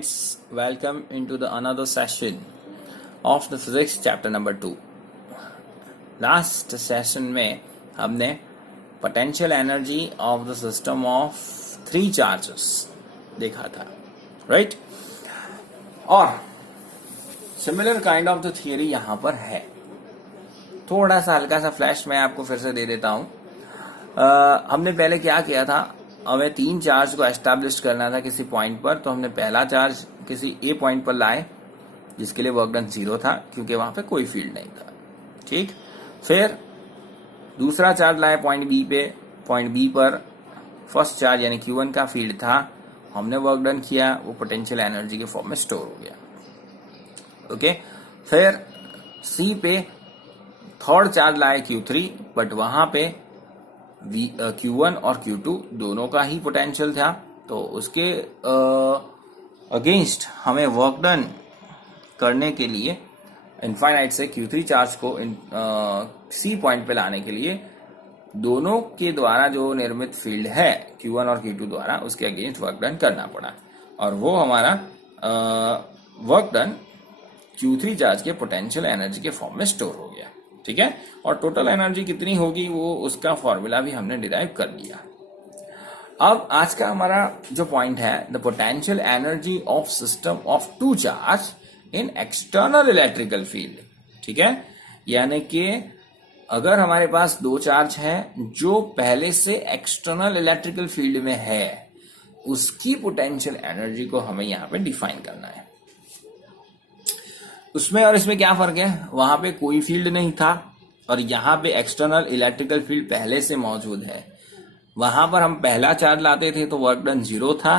students, welcome into the another session of the physics chapter number 2. Last session में हमने potential energy of the system of three charges देखा था, right? और similar kind of the theory यहाँ पर है. थोड़ा सा हल्का सा फ्लैश मैं आपको फिर से दे देता हूँ. हमने पहले क्या किया था, हमें तीन चार्ज को एस्टैब्लिश करना था किसी पॉइंट पर. तो हमने पहला चार्ज किसी ए पॉइंट पर लाए जिसके लिए वर्क डन 0 था क्योंकि वहां पे कोई फील्ड नहीं था. ठीक. फिर दूसरा चार्ज लाए पॉइंट बी पे. पॉइंट बी पर फर्स्ट चार्ज यानी Q1 का फील्ड था. हमने वर्क डन किया, वो पोटेंशियल एनर्जी के फॉर्म में स्टोर हो गया. ओके. फिर सी पे थर्ड चार्ज लाए Q3, बट वहां पे Q1 और Q2 दोनों का ही पोटेंशियल था. तो उसके अगेंस्ट हमें वर्क डन करने के लिए इनफाइनाइट से Q3 चार्ज को सी पॉइंट पे लाने के लिए दोनों के द्वारा जो निर्मित फील्ड है Q1 और Q2 द्वारा, उसके अगेंस्ट वर्क डन करना पड़ा. और वो हमारा वर्क डन Q3 चार्ज के पोटेंशियल एनर्जी के फॉर्म में स्टोर हो गया. ठीक है. और टोटल एनर्जी कितनी होगी वो उसका फॉर्मूला भी हमने डिराइव कर लिया. अब आज का हमारा जो पॉइंट है, the potential energy of system of two charge in external electrical field. ठीक है. यानी कि अगर हमारे पास दो चार्ज है जो पहले से एक्सटर्नल इलेक्ट्रिकल फील्ड में है, उसकी पोटेंशियल एनर्जी को हमें यहां पे डिफाइन करना है. उसमें और इसमें क्या फर्क है, वहां पे कोई फील्ड नहीं था और यहाँ पे एक्सटर्नल इलेक्ट्रिकल फील्ड पहले से मौजूद है. वहां पर हम पहला चार्ज लाते थे तो वर्क डन 0 था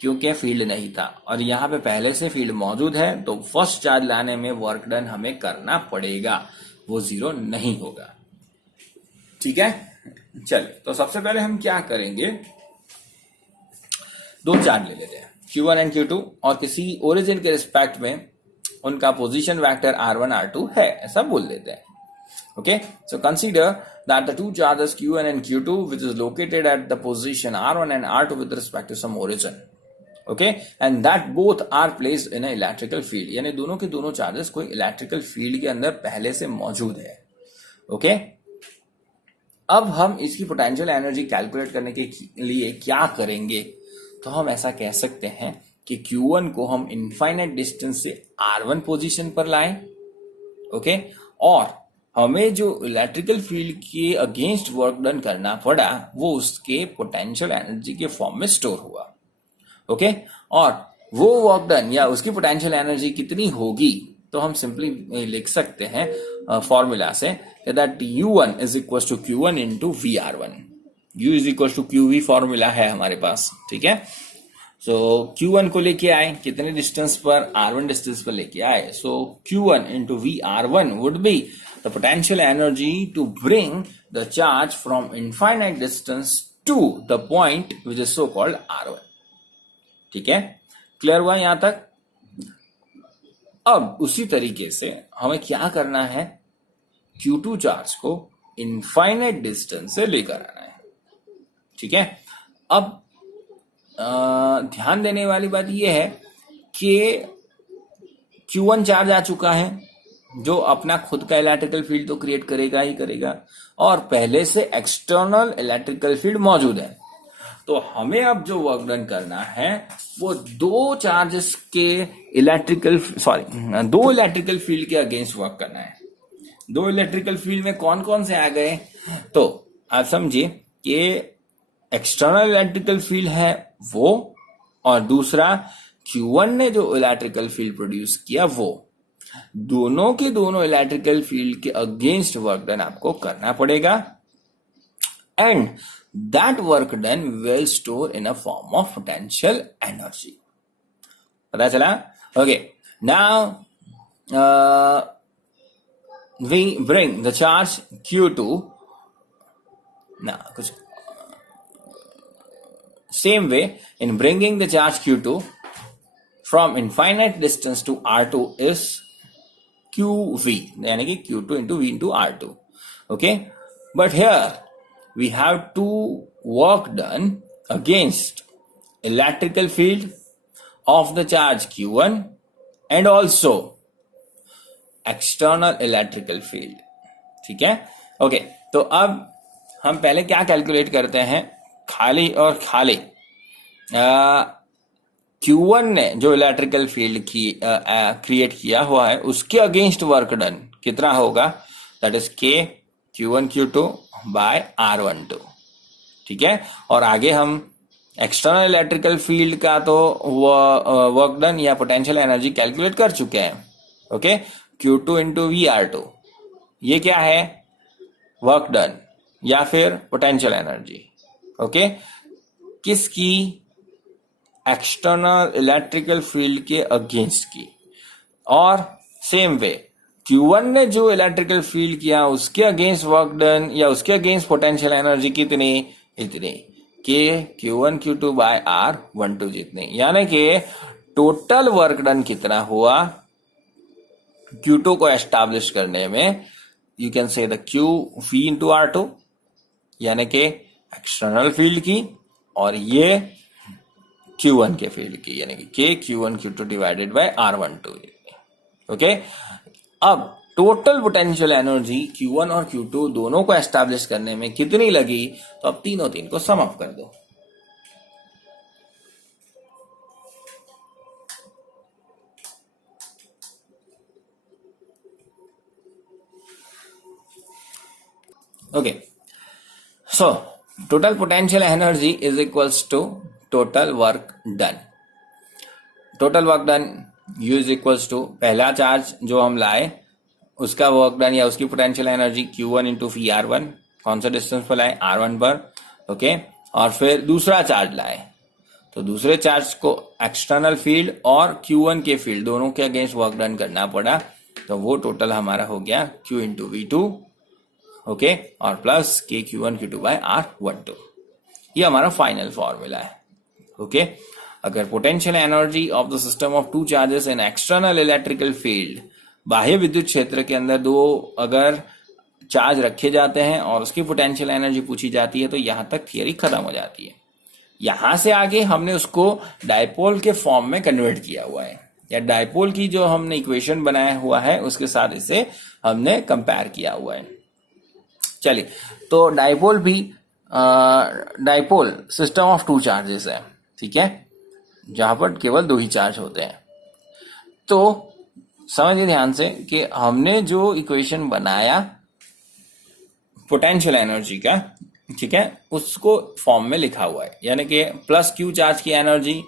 क्योंकि फील्ड नहीं था, और यहाँ पे पहले से फील्ड मौजूद है तो फर्स्ट चार्ज लाने में वर्क डन हमें करना पड़ेगा, वो 0 नहीं होगा. ठीक है. चलिए, तो सबसे पहले हम क्या करेंगे, दो चार्ज ले लेते हैं Q1 एंड Q2 और किसी ओरिजिन के रिस्पेक्ट में उनका पोजीशन वेक्टर R1 R2 है, ऐसा बोल देते हैं. Okay, so consider that the two charges Q1 and Q2 which is located at the position R1 and R2 with respect to some origin. Okay, and that both are placed in a electrical field. यानी दोनों के दोनों charges कोई electrical field के अंदर पहले से मौजूद है. ओके. अब हम इसकी पोटेंशियल एनर्जी कैलकुलेट करने के लिए क्या करेंगे, तो हम ऐसा कह सकते हैं कि Q1 को हम इनफाइनाइट डिस्टेंस से R1 पोजीशन पर लाएं. ओके. और हमें जो इलेक्ट्रिकल फील्ड के अगेंस्ट वर्क डन करना पड़ा वो उसके पोटेंशियल एनर्जी के फॉर्म में स्टोर हुआ. ओके. और वो वर्क डन या उसकी पोटेंशियल एनर्जी कितनी होगी, तो हम सिंपली लिख सकते हैं फॉर्मूला से that U1 is equal to Q1 into VR1. U is equal to QV formula है हमारे पास. ठीक है. सो Q1 को लेके आए कितने डिस्टेंस पर, R1 डिस्टेंस पर लेके आए. So Q1 into VR1 would be the potential energy to bring the charge from infinite distance to the point which is so called R1. ठीक है. क्लियर हुआ यहां तक. अब उसी तरीके से हमें क्या करना है, Q2 चार्ज को इनफाइनाइट डिस्टेंस से लेकर आना है. ठीक है. अब ध्यान देने वाली बात यह है कि Q1 चार्ज आ चुका है जो अपना खुद का इलेक्ट्रिकल फील्ड तो क्रिएट करेगा ही करेगा, और पहले से एक्सटर्नल इलेक्ट्रिकल फील्ड मौजूद है. तो हमें अब जो वर्क डन करना है वो दो इलेक्ट्रिकल फील्ड के अगेंस्ट वर्क करना है. दो इलेक्ट्रिकल फील्ड में कौन कौन से आ गए, तो आप समझिए कि एक्सटर्नल इलेक्ट्रिकल फील्ड है वो, और दूसरा Q1 ने जो इलेक्ट्रिकल फील्ड प्रोड्यूस किया वो. दोनों के दोनों इलेक्ट्रिकल फील्ड के अगेंस्ट वर्क डन आपको करना पड़ेगा, and that work done will store in a form of potential energy. पता चला. Okay. Now we bring the charge Q2. ना कुछ same way, in bringing the charge Q2 from infinite distance to R2 is QV, यानी कि Q2 into V into R2. Okay, but here we have to work done against electrical field of the charge q1 and also external electrical field. ठीक है, okay. तो अब हम पहले क्या calculate करते हैं, खाली और खाली Q1 ने जो इलेक्ट्रिकल फील्ड की क्रिएट किया हुआ है उसके अगेंस्ट वर्क डन कितना होगा, that is K Q1 Q2 by R12. ठीक है, और आगे हम एक्सटर्नल इलेक्ट्रिकल फील्ड का तो वर्क डन या पोटेंशियल एनर्जी कैलकुलेट कर चुके हैं. ओके, Q2 इंटू VR2 ये क्या है, वर्क डन या फिर पोटेंशियल एनर्जी. ओके, किसकी, एक्सटर्नल इलेक्ट्रिकल फील्ड के अगेंस्ट की. और सेम वे Q1 ने जो इलेक्ट्रिकल फील्ड किया उसके अगेंस्ट वर्क डन या उसके अगेंस्ट पोटेंशियल एनर्जी कितनी, इतनी के Q1 Q2 बाय R12 जितने, यानी कि टोटल वर्क डन कितना हुआ Q2 को एस्टैब्लिश करने में, you can say the QV into R2 यानी कि एक्सटर्नल फील्ड की, और ये Q1 के फील्ड की यानी कि K Q1 Q2 divided by R12. Okay, अब टोटल पोटेंशियल एनर्जी Q1 और Q2 दोनों को एस्टैब्लिश करने में कितनी लगी, तो अब तीनों तीन को सम अप कर दो. Okay, so total potential energy is equals to total work done. Total work done U is equals to पहला चार्ज जो हम लाए उसका वर्क डन या उसकी potential energy Q1 into VR1, कौन सा डिस्टेंस पर लाए, R1 पर. ओके, और फिर दूसरा चार्ज लाए तो दूसरे चार्ज को एक्सटर्नल फील्ड और Q1 के फील्ड दोनों के अगेंस्ट वर्क डन करना पड़ा, तो वो टोटल हमारा हो गया Q इंटू V2. ओके, और plus K Q1 Q2 by R12. ये हमारा फाइनल फॉर्मूला है. ओके, अगर potential energy of the system of two charges in external electrical field, बाह्य विद्युत क्षेत्र के अंदर दो अगर चार्ज रखे जाते हैं और उसकी पोटेंशियल एनर्जी पूछी जाती है, तो यहां तक थियरी खत्म हो जाती है. यहां से आगे हमने उसको डायपोल के फॉर्म में कन्वर्ट किया हुआ है, या डायपोल की जो हमने इक्वेशन बनाया हुआ है उसके साथ इसे हमने कंपेयर किया हुआ है. चलिए, तो डायपोल भी dipole system of two charges है. ठीक है, जहां पर केवल दो ही चार्ज होते हैं. तो समझिए ध्यान से कि हमने जो इक्वेशन बनाया पोटेंशियल एनर्जी का, ठीक है, उसको फॉर्म में लिखा हुआ है, यानी कि प्लस क्यू चार्ज की एनर्जी,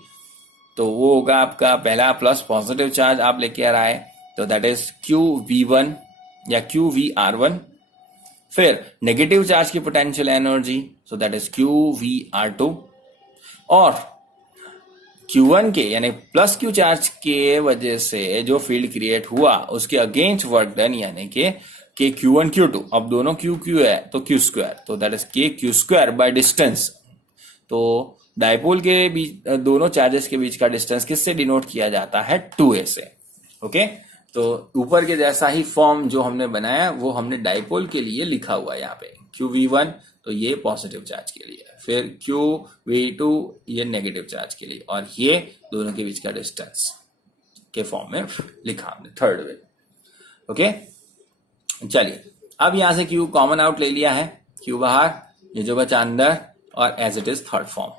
तो वो होगा आपका पहला प्लस पॉजिटिव चार्ज आप लेके आ रहा है, तो दैट इज QV1 या QVR1. फिर नेगेटिव चार्ज की potential energy, so that is QVR2. और Q1 के यानी प्लस क्यू चार्ज के वजह से जो फील्ड क्रिएट हुआ उसके अगेंस्ट वर्क डन यानी कि Q1 Q2. अब दोनों Q है तो Q स्क्वायर, तो that is Q square by distance. तो डायपोल के बीच दोनों चार्जेस के बीच का डिस्टेंस किससे डिनोट किया जाता है, 2a से. ओके, तो ऊपर के जैसा ही फॉर्म जो हमने बनाया वो हमने डायपोल के लिए लिखा हुआ है यहाँ पे. QV1 तो ये पॉजिटिव चार्ज के लिए, फिर QV2 ये नेगेटिव चार्ज के लिए, और ये दोनों के बीच का डिस्टेंस के फॉर्म में लिखा हमने थर्ड वे. ओके, चलिए, अब यहां से Q कॉमन आउट ले लिया है, Q बाहर, ये जो बचा अंदर, और as it is third form.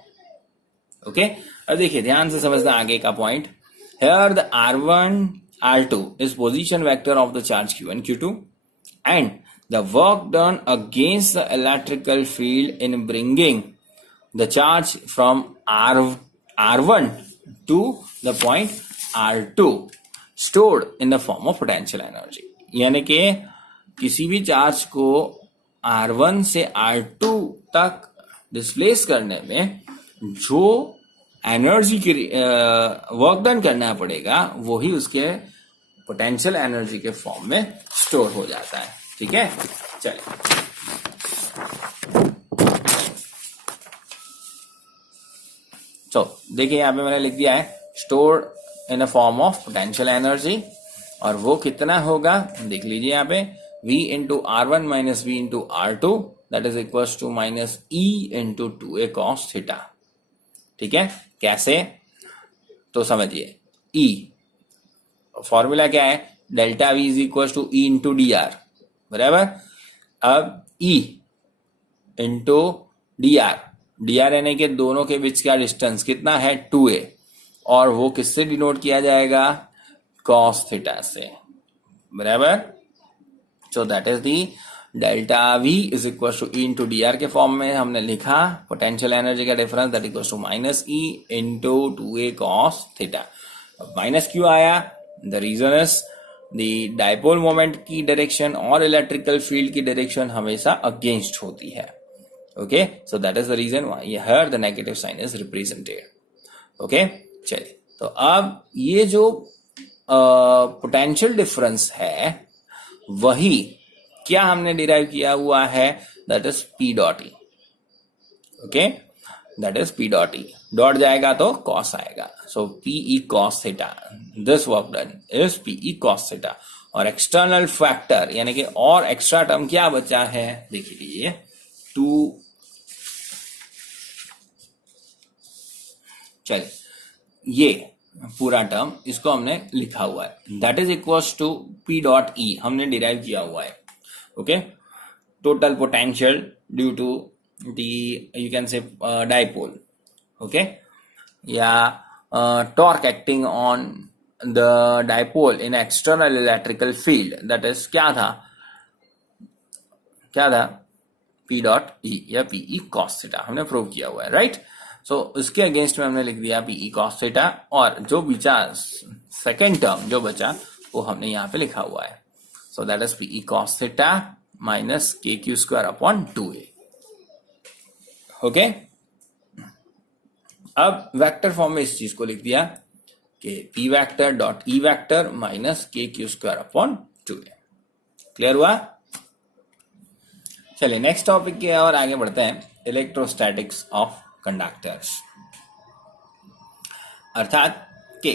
Okay, अब देखिए ध्यान से समझना आगे का point. Here the R1 R2 is position vector of the charge Q1 Q2 and the work done against the electrical field in bringing the charge from R1 to the point R2 stored in the form of potential energy. यानी कि किसी भी charge को R1 से R2 तक displace करने में जो एनर्जी की वर्क डन करना पड़ेगा वही उसके पोटेंशियल एनर्जी के फॉर्म में स्टोर हो जाता है. ठीक है, चलिए, तो देखिए यहाँ पे मैंने लिख दिया है store in a form of potential energy, और वो कितना होगा देख लीजिए यहाँ पे, V into R1 minus V into R2 that is equal to minus E into 2a cos theta. ठीक है, कैसे, तो समझिए E फॉर्मूला क्या है, delta V is equal to E into D r, बराबर। अब E इंटू डी आर यानी कि दोनों के बीच का डिस्टेंस कितना है 2a, और वो किससे डिनोट किया जाएगा, cos थीटा से, बराबर। So that is the delta V is equal to E into D R के फॉर्म में हमने लिखा पोटेंशियल एनर्जी का difference that equal to minus E into 2a cos theta. अब माइनस क्यों आया, the reason is the dipole moment की direction और इलेक्ट्रिकल फील्ड की डायरेक्शन हमेशा अगेंस्ट होती है। Okay, so that is the reason why here the negative sign is represented. Okay, चलिए, तो अब ये जो पोटेंशियल डिफरेंस है वही क्या हमने डिराइव किया हुआ है, that is P dot E। Okay, that is P dot E, dot जाएगा तो cos आएगा, सो PE cos theta, this work done is PE cos theta. और एक्सटर्नल फैक्टर यानी कि और एक्स्ट्रा टर्म क्या बचा है, देख लीजिए 2, चलिए ये पूरा टर्म इसको हमने लिखा हुआ है, that is equal to P dot E हमने डिराइव किया हुआ है। Okay, total potential due to the you can say dipole, okay, या torque acting on the dipole in external electrical field, that is क्या था P डॉट E या PE cos theta हमने prove किया हुआ है, राइट। सो इसके अगेंस्ट में हमने लिख दिया PE cos थीटा, और जो बचा सेकेंड टर्म जो बचा वो हमने यहाँ पे लिखा हुआ है, सो that is PE cos theta minus KQ square upon 2a। Okay, अब वेक्टर फॉर्म में इस चीज को लिख दिया कि P vector dot E vector minus KQ square upon 2a। Clear हुआ? चलिए नेक्स्ट टॉपिक की और आगे बढ़ते हैं, इलेक्ट्रोस्टैटिक्स ऑफ कंडक्टर्स। अर्थात कि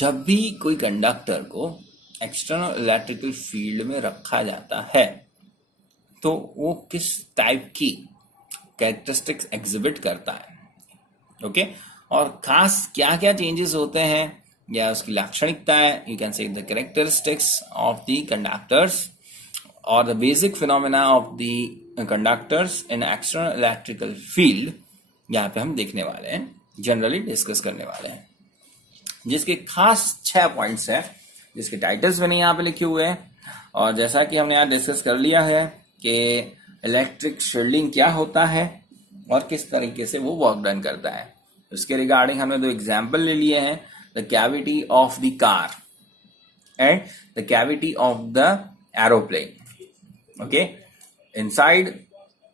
जब भी कोई कंडक्टर को एक्सटर्नल इलेक्ट्रिकल फील्ड में रखा जाता है तो वो किस टाइप की कैरेक्टरिस्टिक्स एग्जिबिट करता है, ओके, और खास क्या क्या चेंजेस होते हैं या उसकी लाक्षणिकता है, you can say the characteristics of the conductors और the basic phenomena of the conductors in external electrical field, यहाँ पे हम देखने वाले हैं, जनरली डिस्कस करने वाले हैं, जिसके खास 6 पॉइंट्स है, जिसके टाइटल्स मैंने यहाँ पे लिखे हुए हैं। और जैसा कि हमने यहाँ डिस्कस कर लिया है कि इलेक्ट्रिक शील्डिंग क्या होता है और किस तरीके से वो वर्क डन करता है, उसके रिगार्डिंग हमने 2 एग्जाम्पल ले लिए हैं, the cavity of the car and the cavity of the aeroplane. Okay, inside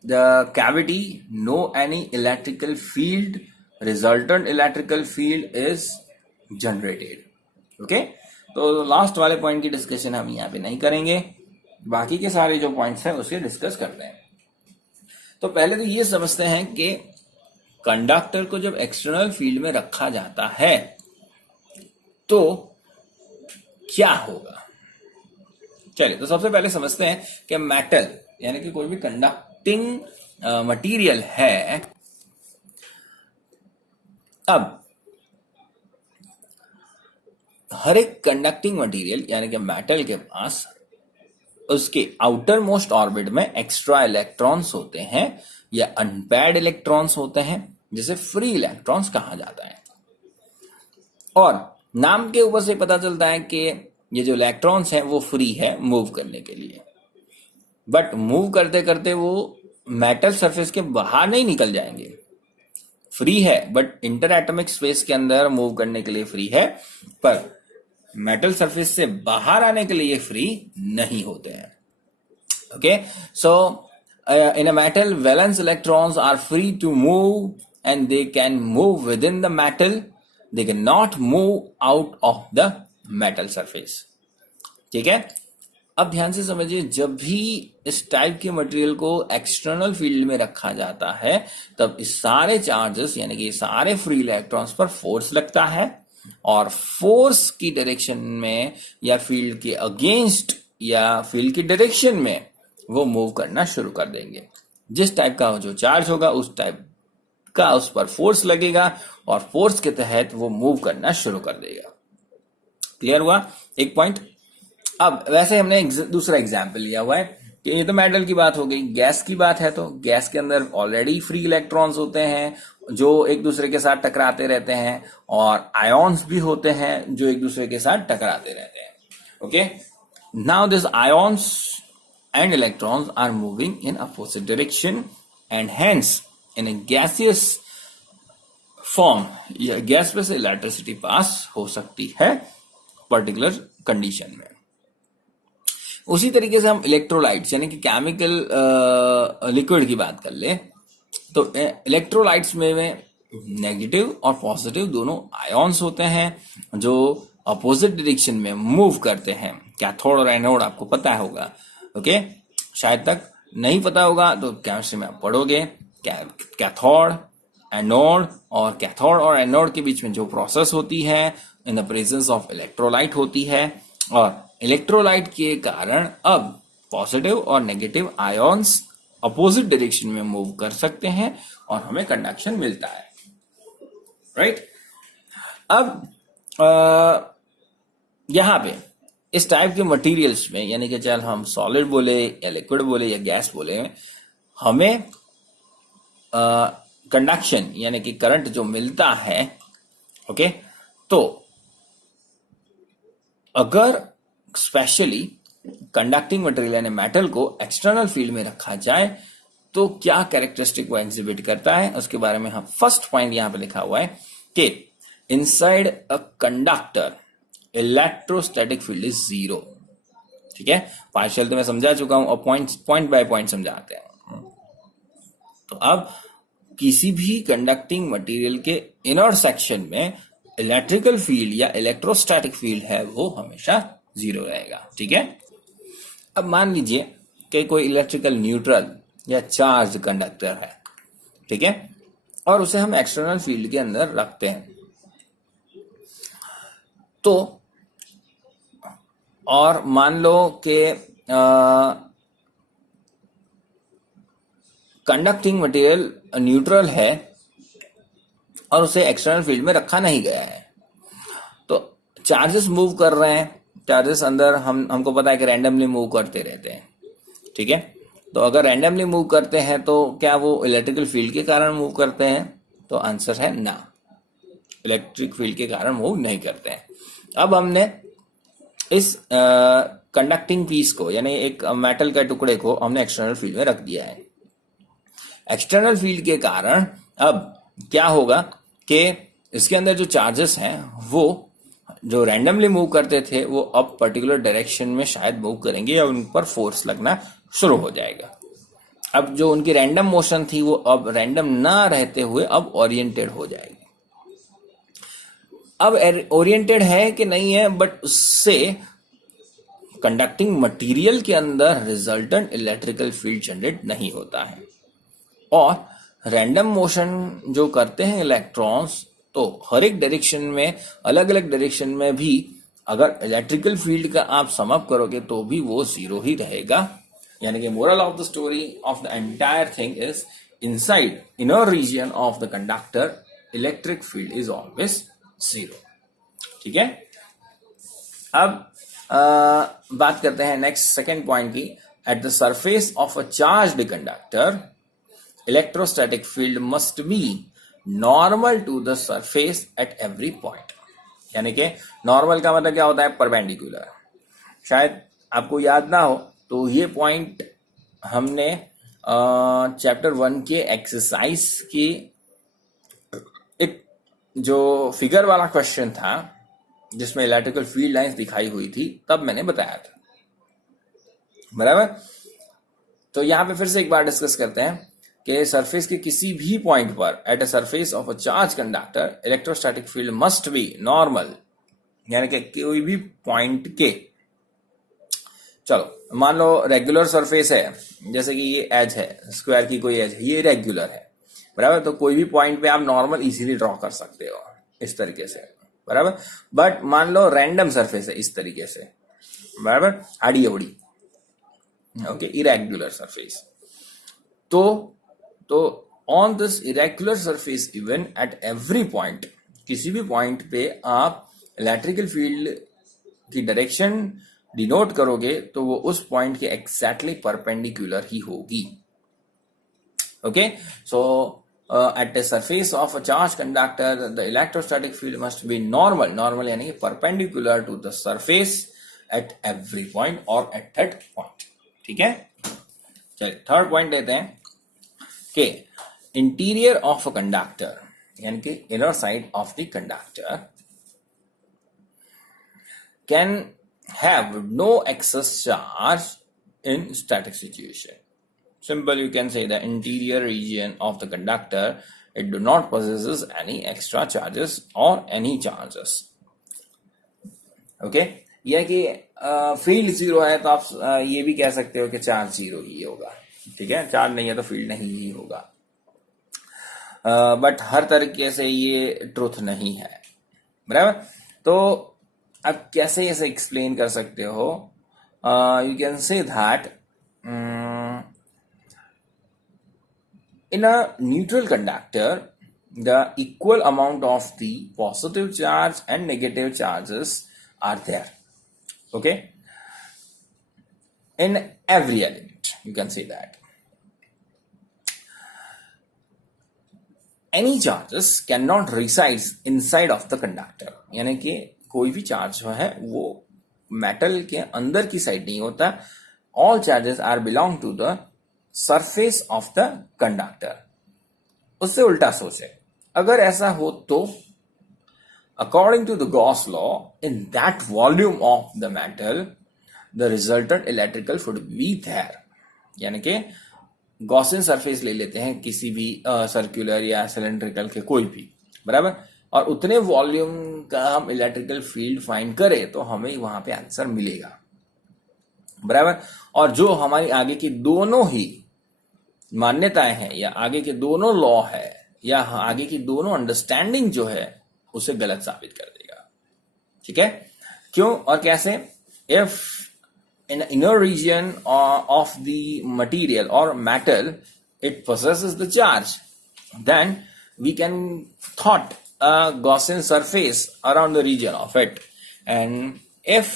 the cavity no any electrical field, resultant electrical field is generated. Okay, तो लास्ट वाले पॉइंट की डिस्कशन हम यहाँ पे नहीं करेंगे, बाकी के सारे जो पॉइंट्स हैं उसके डिस्कस करते हैं। तो पहले तो ये समझते हैं कि कंडक्टर को जब एक्सटर्नल फील्ड में रखा जाता है तो क्या होगा। चलिए, तो सबसे पहले समझते हैं कि मेटल यानी कि कोई भी कंडक्टिंग मटेरियल है, अब हर एक कंडक्टिंग मटेरियल यानी कि मेटल के पास उसके आउटर मोस्ट ऑर्बिट में एक्स्ट्रा इलेक्ट्रॉन्स होते हैं या अनपेयर्ड इलेक्ट्रॉन्स होते हैं, जिसे फ्री इलेक्ट्रॉन्स कहा जाता है। और नाम के ऊपर से पता चलता है कि ये जो इलेक्ट्रॉन्स हैं वो फ्री है मूव करने के लिए, बट मूव करते करते वो मेटल सरफेस के बाहर नहीं निकल जाएंगे। फ्री है बट इंटर एटॉमिक स्पेस के अंदर मूव करने के लिए फ्री है, पर मेटल सरफेस से बाहर आने के लिए फ्री नहीं होते हैं। Okay, so in a metal valence electrons are free to move and they can move within the metal, they can not move out of the metal surface. ठीक है, अब ध्यान से समझिए, जब भी इस टाइप के मटेरियल को एक्सटर्नल फील्ड में रखा जाता है तब इस सारे चार्जेस यानी कि सारे फ्री इलेक्ट्रॉन्स पर फोर्स लगता है, और फोर्स की डायरेक्शन में या फील्ड के अगेंस्ट या फील्ड की डायरेक्शन में वो मूव करना शुरू कर देंगे। जिस टाइप का जो चार्ज होगा उस टाइप का उस पर फोर्स लगेगा और फोर्स के तहत वो मूव करना शुरू कर देगा। क्लियर हुआ एक पॉइंट। अब वैसे हमने दूसरा एग्जाम्पल लिया हुआ है कि ये तो मेटल की बात हो गई। गैस की बात है तो गैस के अंदर ऑलरेडी फ्री इलेक्ट्रॉन्स होते हैं जो एक दूसरे के साथ टकराते रहते हैं, और आयॉन्स भी होते हैं जो एक दूसरे के साथ टकराते रहते हैं। Okay, now this ions and electrons are moving in opposite direction and hence in a gaseous form या गैस पे से इलेक्ट्रिसिटी पास हो सकती है पर्टिकुलर कंडीशन में। उसी तरीके से हम इलेक्ट्रोलाइट्स यानी कि केमिकल लिक्विड की बात कर ले तो इलेक्ट्रोलाइट्स में नेगेटिव और पॉजिटिव दोनों आयॉन्स होते हैं जो अपोजिट डायरेक्शन में मूव करते हैं। कैथोड और एनोड आपको पता होगा। ओके, शायद तक नहीं पता होगा तो केमिस्ट्री में आप पढ़ोगे कैथोड एनोड, और कैथोड और एनोड के बीच में जो प्रोसेस होती है in the presence of electrolyte होती है, और इलेक्ट्रोलाइट के कारण अब पॉजिटिव और नेगेटिव आयॉन्स अपोजिट डायरेक्शन में मूव कर सकते हैं और हमें कंडक्शन मिलता है। राइट, अब यहां पे इस टाइप के मटेरियल्स में यानी कि चाहे हम सॉलिड बोले या लिक्विड बोले या गैस बोले, हमें कंडक्शन यानी कि करंट जो मिलता है, ओके, तो अगर स्पेशली कंडक्टिंग मटेरियल यानी मेटल को एक्सटर्नल फील्ड में रखा जाए तो क्या कैरेक्टरिस्टिक को एग्जिबिट करता है उसके बारे में हम फर्स्ट पॉइंट यहां पे लिखा हुआ है कि inside a conductor electrostatic field is zero. ठीक है, पार्शियल तो मैं समझा चुका हूं और पॉइंट बाय पॉइंट समझाते हैं। तो अब किसी भी कंडक्टिंग मटेरियल के इनर सेक्शन में इलेक्ट्रिकल फील्ड या इलेक्ट्रोस्टैटिक फील्ड है वो हमेशा जीरो रहेगा। ठीक है, अब मान लीजिए कि कोई इलेक्ट्रिकल न्यूट्रल या चार्ज कंडक्टर है, ठीक है, और उसे हम एक्सटर्नल फील्ड के अंदर रखते हैं, तो और मान लो कि कंडक्टिंग मटेरियल न्यूट्रल है और उसे एक्सटर्नल फील्ड में रखा नहीं गया है, तो चार्जेस मूव कर रहे हैं। चार्जेस अंदर हमको पता है कि रैंडमली मूव करते रहते हैं। ठीक है, तो अगर रैंडमली मूव करते हैं तो क्या वो इलेक्ट्रिकल फील्ड के कारण मूव करते हैं? तो आंसर है ना, इलेक्ट्रिक फील्ड के कारण मूव नहीं करते हैं। अब हमने इस कंडक्टिंग पीस को यानी एक मेटल के टुकड़े को हमने एक्सटर्नल फील्ड में रख दिया है। एक्सटर्नल फील्ड के कारण अब क्या होगा कि इसके अंदर जो चार्जेस हैं वो जो रैंडमली मूव करते थे वो अब पर्टिकुलर डायरेक्शन में शायद मूव करेंगे या उन पर फोर्स लगना शुरू हो जाएगा। अब जो उनकी रैंडम मोशन थी वो अब रैंडम ना रहते हुए अब ओरिएंटेड हो जाएगी। अब ओरिएंटेड है कि नहीं है, बट उससे कंडक्टिंग मटेरियल के अंदर रिजल्टेंट इलेक्ट्रिकल फील्ड जनरेट नहीं होता है। और रैंडम मोशन जो करते हैं इलेक्ट्रॉन्स, तो हर एक डायरेक्शन में अलग अलग डायरेक्शन में भी अगर इलेक्ट्रिकल फील्ड का आप सम अप करोगे तो भी वो जीरो ही रहेगा। यानी कि moral of the story of the entire thing is inside inner region of the conductor electric field is always zero. ठीक है, अब बात करते हैं नेक्स्ट सेकेंड पॉइंट की। At the surface of a charged conductor electrostatic field must be normal to the surface at every point. यानी कि normal का मतलब क्या होता है? परपेंडिकुलर। शायद आपको याद ना हो तो ये पॉइंट हमने चैप्टर 1 के एक्सरसाइज की एक जो फिगर वाला क्वेश्चन था जिसमें इलेक्ट्रिकल फील्ड लाइंस दिखाई हुई थी तब मैंने बताया था, बराबर। तो यहां पे फिर से एक बार डिस्कस करते हैं कि सरफेस के किसी भी पॉइंट पर at a surface of a charge conductor electrostatic field must be normal. यानी कि कोई भी पॉइंट के, चलो मान लो रेगुलर सरफेस है, जैसे कि ये एज है, स्क्वायर की कोई एज है, ये रेगुलर है, बराबर। तो कोई भी पॉइंट पे आप नॉर्मल इजीली ड्रॉ कर सकते हो इस तरीके से, बराबर। बट मान लो रैंडम सरफेस है इस तरीके से, बराबर, आड़ी ओड़ी, ओके, इरेगुलर सरफेस, तो on this irregular surface even at every point, किसी भी पॉइंट पे आप इलेक्ट्रिकल फील्ड की डायरेक्शन डिनोट करोगे तो वो उस पॉइंट के एग्जैक्टली परपेंडिकुलर ही होगी. Okay, so at the surface of a charged conductor the electrostatic field must be normal यानी perpendicular to the surface at every point or at that point. ठीक है, चलिए थर्ड पॉइंट लेते हैं कि interior of a conductor यानी कि inner side of the conductor can have no excess charge in static situation. Simple, you can say the interior region of the conductor, it do not possesses any extra charges or any charges. Okay, यह कि field zero है तो आप ये भी कह सकते हो कि चार्ज जीरो ही होगा. ठीक है, चार्ज नहीं है तो फील्ड नहीं ही होगा. बट हर तरीके से ये ट्रूथ नहीं है, बराबर. तो अब कैसे इसे एक्सप्लेन कर सकते हो? You can say that in a neutral conductor, the equal amount of the positive charge and negative charges are there. Okay? In every element, you can say that. Any charges cannot reside inside of the conductor. यानी कि कोई भी charge जो है वो metal के अंदर की साइड नहीं होता. All charges are belong to the surface of the conductor. उससे उल्टा सोचे, अगर ऐसा हो तो according to the Gauss law in that volume of the metal the resultant electrical would be there. यानी कि गॉसियन सरफेस ले लेते हैं किसी भी सर्कुलर या सिलेंड्रिकल के कोई भी, बराबर, और उतने वॉल्यूम का हम इलेक्ट्रिकल फील्ड फाइंड करें तो हमें वहां पे आंसर मिलेगा, बराबर. और जो हमारी आगे की दोनों ही मान्यताएं हैं या आगे के दोनों लॉ है या आगे की दोनों अंडरस्टैंडिंग जो है उसे गलत साबित कर देगा. ठीक है, क्यों और कैसे? If in inner region of the material और metal it possesses the charge, then we can thought a Gaussian surface around the region of it, and if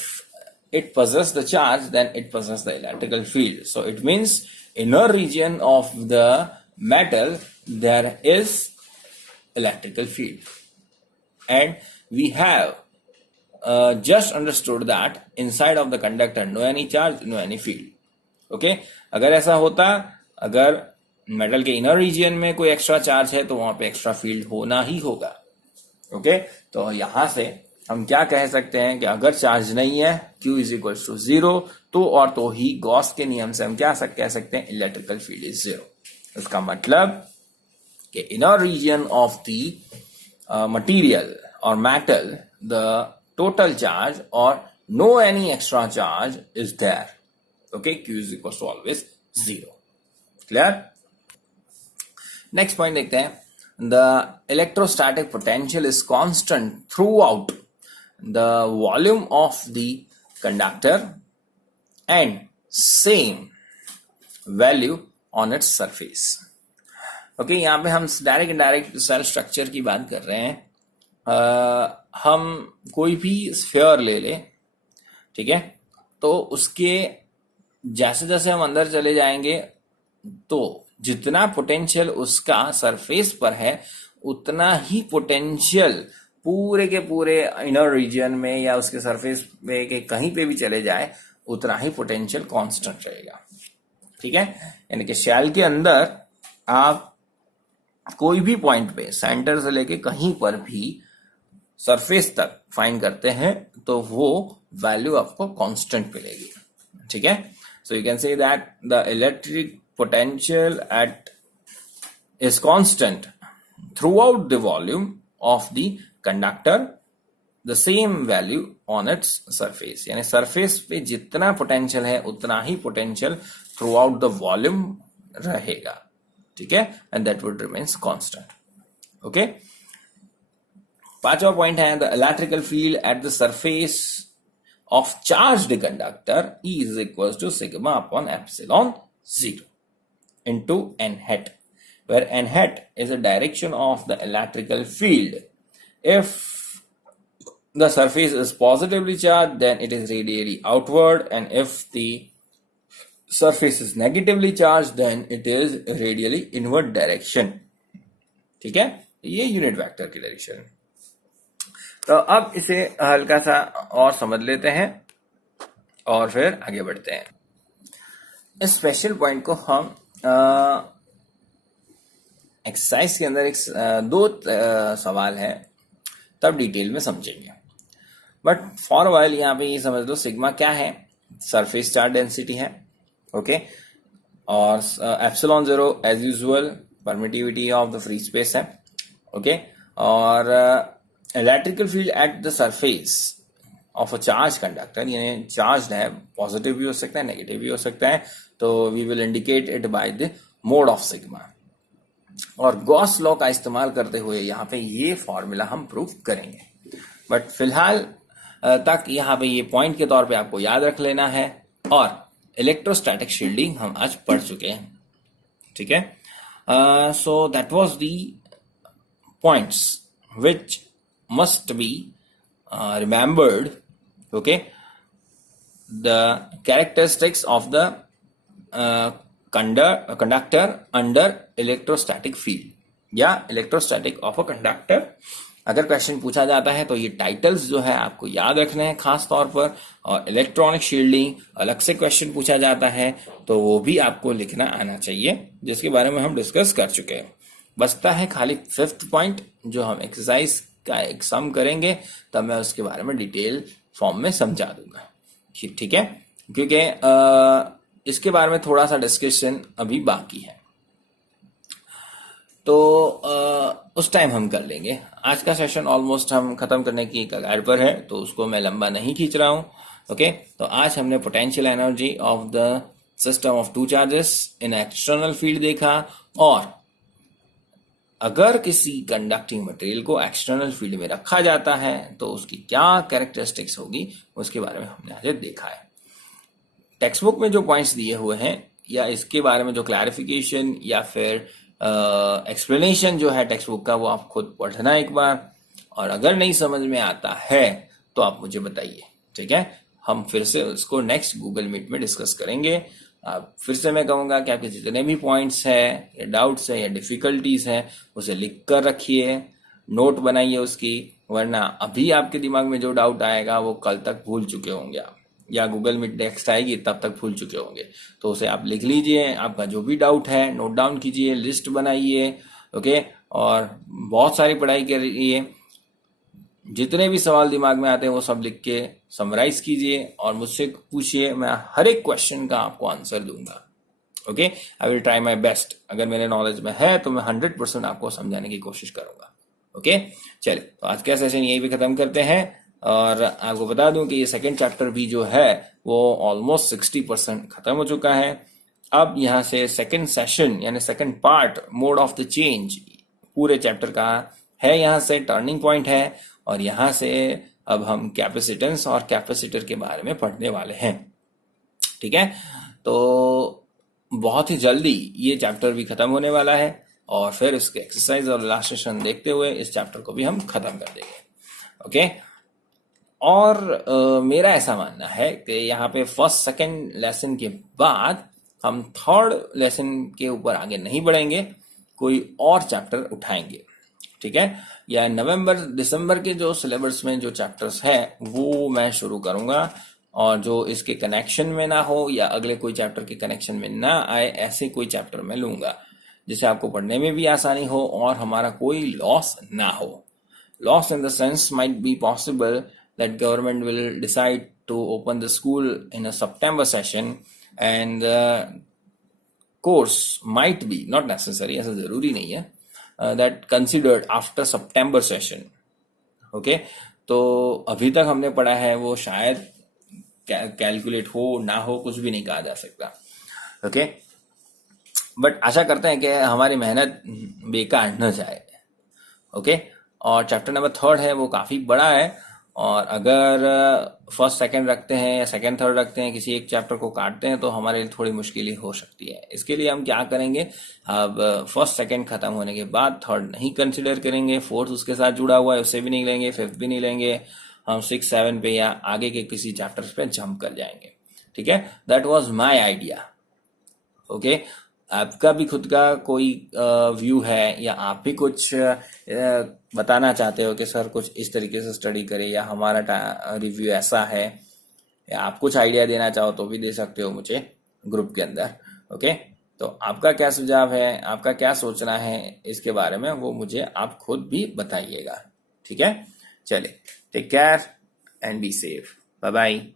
it possesses the charge then it possesses the electrical field. So it means inner region of the metal there is electrical field, and we have just understood that inside of the conductor no any charge no any field. Okay, अगर ऐसा होता, अगर metal के inner reason में कोई extra charge है तो वहां पे एक्स्ट्रा फील्ड होना ही होगा. ओके, तो यहां से हम क्या कह सकते हैं कि अगर चार्ज नहीं है Q is equal to zero, तो और तो ही गॉस के नियम से हम क्या कह सकते हैं, इलेक्ट्रिकल फील्ड इज जीरो. इसका मतलब कि inner region of the material और मेटल द टोटल चार्ज और no any extra charge is there. Okay, Q is equal to always zero. Clear? Next point देखते हैं. The electrostatic potential is constant throughout the volume of the conductor and same value on its surface. Okay, यहाँ पे हम direct indirect cell structure की बात कर रहे हैं. हम कोई भी स्फीयर ले ले, ठीक है, तो उसके जैसे जैसे हम अंदर चले जाएंगे तो जितना पोटेंशियल उसका सरफेस पर है उतना ही पोटेंशियल पूरे के पूरे इनर रीजन में या उसके सरफेस में के कहीं पे भी चले जाए उतना ही पोटेंशियल कांस्टेंट रहेगा. ठीक है, यानी कि शेल के अंदर आप कोई भी पॉइंट पे सेंटर से लेके कहीं पर भी सरफेस तक फाइंड करते हैं तो वो वैल्यू आपको कांस्टेंट मिलेगी. ठीक है, so you can say that the electric potential at is constant throughout the volume of the conductor, the same value on its surface. यानी सरफेस पे जितना पोटेंशियल है उतना ही पोटेंशियल throughout the volume रहेगा. ठीक है, and that would remains constant. Okay, पांचवा point है the electrical field at the surface of charged conductor E is equals to sigma upon epsilon 0 into n hat. where n hat is the direction of the electrical field. If the surface is positively charged, then it is radially outward, and if the surface is negatively charged, then it is radially inward direction. ठीक है, ये unit vector की direction. तो अब इसे हल्का सा और समझ लेते हैं और फिर आगे बढ़ते हैं। इस स्पेशल पॉइंट को हम एक्सरसाइज के अंदर दो सवाल है तब डिटेल में समझेंगे, बट फॉर वाइल यहाँ पे ये समझ लो सिग्मा क्या है, सरफेस चार्ज डेंसिटी है, ओके, और epsilon zero as usual permittivity of the free space है, ओके, और electrical field at the surface of a charge conductor, यानी चार्ज है, पॉजिटिव भी हो सकता है, नेगेटिव भी हो सकता है, तो we will indicate it by the mod of sigma. और गॉस लॉ का इस्तेमाल करते हुए यहाँ पे ये फॉर्मूला हम प्रूव करेंगे, बट फिलहाल तक यहाँ पे ये पॉइंट के तौर पे आपको याद रख लेना है। और इलेक्ट्रोस्टैटिक शील्डिंग हम आज पढ़ चुके हैं, ठीक है। So that was the points which must be remembered, okay, the characteristics of the conductor under electrostatic field या इलेक्ट्रोस्टैटिक ऑफ अ कंडक्टर। अगर क्वेश्चन पूछा जाता है तो ये टाइटल्स जो है आपको याद रखने हैं खास तौर पर, और इलेक्ट्रॉनिक शील्डिंग अलग से क्वेश्चन पूछा जाता है तो वो भी आपको लिखना आना चाहिए, जिसके बारे में हम डिस्कस कर चुके हैं। बचता है खाली फिफ्थ पॉइंट जो हम एक्सरसाइज का एक सम करेंगे, तब मैं उसके बारे में डिटेल फॉर्म में समझा दूंगा, ठीक है, क्योंकि इसके बारे में थोड़ा सा डिस्कशन अभी बाकी है, तो उस टाइम हम कर लेंगे। आज का सेशन ऑलमोस्ट हम खत्म करने की कगार पर है, तो उसको मैं लंबा नहीं खींच रहा हूं, ओके। तो आज हमने potential energy of the system of two charges in external field देखा, और अगर किसी कंडक्टिंग मटेरियल को एक्सटर्नल फील्ड में रखा जाता है तो उसकी क्या कैरेक्टरिस्टिक्स होगी उसके बारे में हमने आज देखा है। टेक्स्ट बुक में जो पॉइंट्स दिए हुए हैं या इसके बारे में जो क्लैरिफिकेशन या फिर एक्सप्लेनेशन जो है टेक्स्ट बुक का, वो आप खुद पढ़ना एक बार, और अगर नहीं समझ में आता है तो आप मुझे बताइए, ठीक है। हम फिर से उसको नेक्स्ट गूगल मीट में डिस्कस करेंगे। फिर से मैं कहूंगा कि आपके जितने भी पॉइंट्स है या डाउट्स है या डिफिकल्टीज है उसे लिख कर रखिए, नोट बनाइए उसकी, वरना अभी आपके दिमाग में जो डाउट आएगा वो कल तक भूल चुके होंगे आप, या गूगल मीट नेक्स्ट आएगी तब तक भूल चुके होंगे। तो उसे आप लिख लीजिए, आपका जो भी डाउट है नोट डाउन कीजिए, लिस्ट बनाइए, ओके, और बहुत सारी पढ़ाई करिए, जितने भी सवाल दिमाग में आते हैं वो सब लिख के समराइज कीजिए और मुझसे पूछिए, मैं हर एक क्वेश्चन का आपको आंसर दूंगा, okay. I will try my best, अगर मेरे नॉलेज में है तो मैं 100% आपको समझाने की कोशिश करूंगा, ओके। चलिए, तो आज का सेशन यही भी खत्म करते हैं, और आपको बता दूं कि ये सेकंड चैप्टर भी जो है वो ऑलमोस्ट 60% खत्म हो चुका है। अब यहाँ से सेकंड सेशन यानी second part mode of the change पूरे चैप्टर का है, यहाँ से टर्निंग पॉइंट है, और यहाँ से अब हम कैपेसिटेंस और कैपेसिटर के बारे में पढ़ने वाले हैं, ठीक है। तो बहुत ही जल्दी ये चैप्टर भी खत्म होने वाला है, और फिर इसके एक्सरसाइज और लास्ट सेशन देखते हुए इस चैप्टर को भी हम खत्म कर देंगे, ओके। और मेरा ऐसा मानना है कि यहाँ पे फर्स्ट सेकंड लेसन के बाद हम थर्ड लेसन के ऊपर आगे नहीं बढ़ेंगे, कोई और चैप्टर उठाएंगे, ठीक है, या नवंबर दिसंबर के जो सिलेबस में जो चैप्टर्स है वो मैं शुरू करूंगा, और जो इसके कनेक्शन में ना हो या अगले कोई चैप्टर के कनेक्शन में ना आए ऐसे कोई चैप्टर मैं लूंगा जिससे आपको पढ़ने में भी आसानी हो और हमारा कोई लॉस ना हो। Loss in the sense might be possible that government will decide to open the school in a September session, and the course might be not necessary, ऐसा जरूरी नहीं है, that considered after September session, okay। तो अभी तक हमने पढ़ा है वो शायद कैलकुलेट हो ना हो, कुछ भी नहीं कहा जा सकता, ओके, बट आशा करते हैं कि हमारी मेहनत बेकार न जाए, ओके। और चैप्टर नंबर थर्ड है वो काफी बड़ा है, और अगर फर्स्ट सेकंड रखते हैं या सेकंड थर्ड रखते हैं, किसी एक चैप्टर को काटते हैं, तो हमारे लिए थोड़ी मुश्किल हो सकती है। इसके लिए हम क्या करेंगे, अब फर्स्ट सेकंड खत्म होने के बाद थर्ड नहीं कंसिडर करेंगे, फोर्थ उसके साथ जुड़ा हुआ है उससे भी नहीं लेंगे, फिफ्थ भी नहीं लेंगे, हम 6 7 पे या आगे के किसी चैप्टर्स पे जंप कर जाएंगे। ठीक है, that was my idea. Okay, आपका भी खुद का कोई व्यू है या आप भी कुछ बताना चाहते हो कि सर कुछ इस तरीके से स्टडी करें या हमारा रिव्यू ऐसा है, या आप कुछ आइडिया देना चाहो तो भी दे सकते हो मुझे ग्रुप के अंदर। ओके, तो आपका क्या सुझाव है, आपका क्या सोचना है इसके बारे में, वो मुझे आप खुद भी बताइएगा। ठीक है, चलिए, take care and be safe, bye bye.